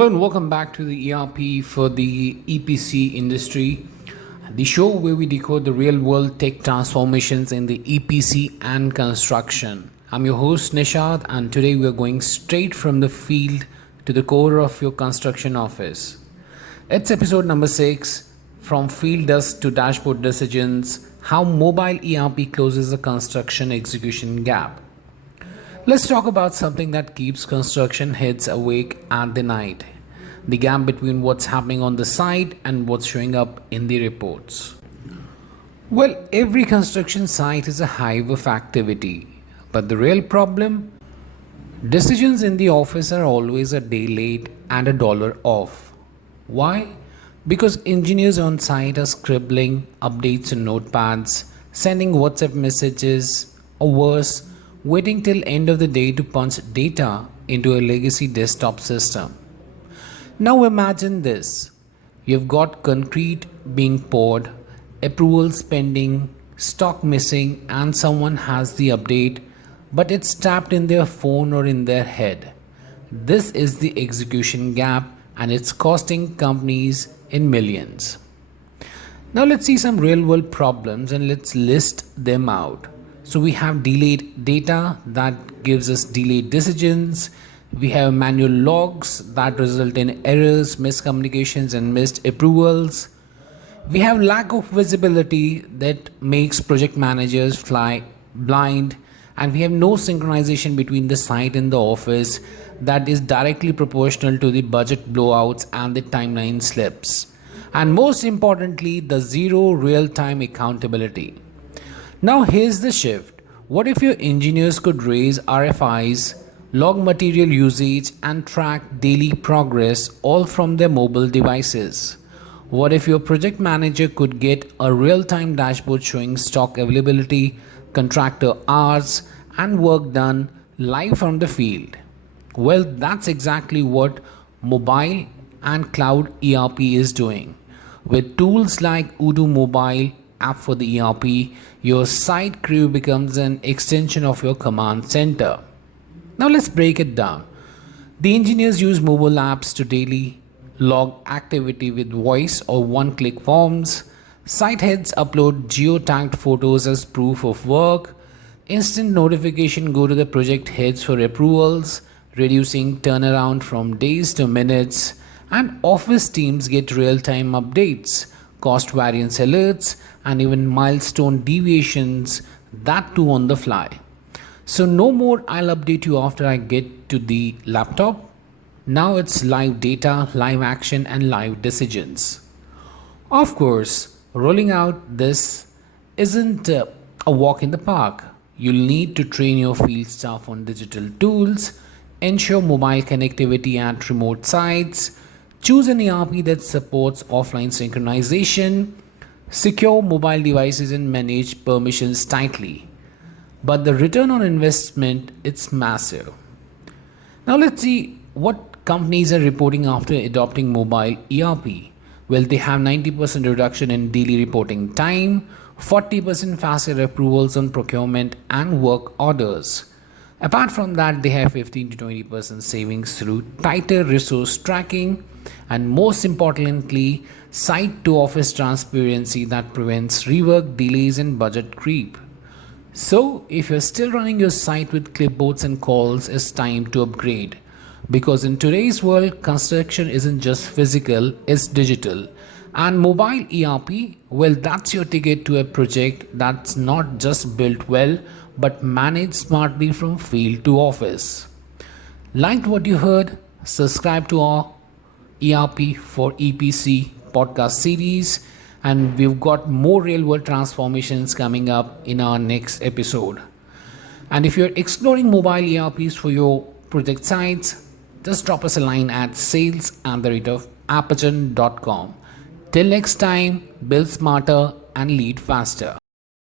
Hello and welcome back to the ERP for the EPC industry, the show where we decode the real world tech transformations in the EPC and construction. I'm your host Nishad, and today we are going straight from the field to the core of your construction office. It's episode number 6, From Field Dust to Dashboard Decisions, how Mobile ERP closes the construction execution gap. Let's talk about something that keeps construction heads awake at the night. The gap between what's happening on the site and what's showing up in the reports. Well, every construction site is a hive of activity. But the real problem? Decisions in the office are always a day late and $1 off. Why? Because engineers on site are scribbling updates in notepads, sending WhatsApp messages, or worse, waiting till end of the day to punch data into a legacy desktop system. Now imagine this. You've got concrete being poured, approvals pending, stock missing, and someone has the update, but it's tapped in their phone or in their head. This is the execution gap, and it's costing companies in millions. Now let's see some real world problems and let's list them out. So we have delayed data that gives us delayed decisions. We have manual logs that result in errors, miscommunications, and missed approvals. We have lack of visibility that makes project managers fly blind, and we have no synchronization between the site and the office that is directly proportional to the budget blowouts and the timeline slips. And most importantly, the zero real-time accountability. Now here's the shift. What if your engineers could raise RFIs, log material usage, and track daily progress all from their mobile devices? What if your project manager could get a real-time dashboard showing stock availability, contractor hours, and work done live from the field? Well, that's exactly what Mobile and Cloud ERP is doing. With tools like Odoo Mobile app for the ERP, your site crew becomes an extension of your command center. Now let's break it down. The engineers use mobile apps to daily log activity with voice or one-click forms. Site heads upload geo-tagged photos as proof of work. Instant notification go to the project heads for approvals, reducing turnaround from days to minutes. And office teams get real-time updates, cost variance alerts, and even milestone deviations, that too on the fly. So no more I'll update you after I get to the laptop. Now it's live data, live action, and live decisions. Of course, rolling out this isn't a walk in the park. You'll need to train your field staff on digital tools, ensure mobile connectivity at remote sites, choose an ERP that supports offline synchronization, secure mobile devices, and manage permissions tightly. But the return on investment, it's massive. Now let's see what companies are reporting after adopting Mobile ERP. Well, they have 90% reduction in daily reporting time, 40% faster approvals on procurement and work orders. Apart from that, they have 15 to 20% savings through tighter resource tracking, and most importantly, site to office transparency that prevents rework delays and budget creep. So if you're still running your site with clipboards and calls, it's time to upgrade. Because in today's world, construction isn't just physical, it's digital. And Mobile ERP, well, that's your ticket to a project that's not just built well, but managed smartly from field to office. Liked what you heard? Subscribe to our ERP for EPC podcast series, and we've got more real world transformations coming up in our next episode. And if you're exploring mobile ERPs for your project sites, just drop us a line at sales@apagen.com. Till next time, build smarter and lead faster.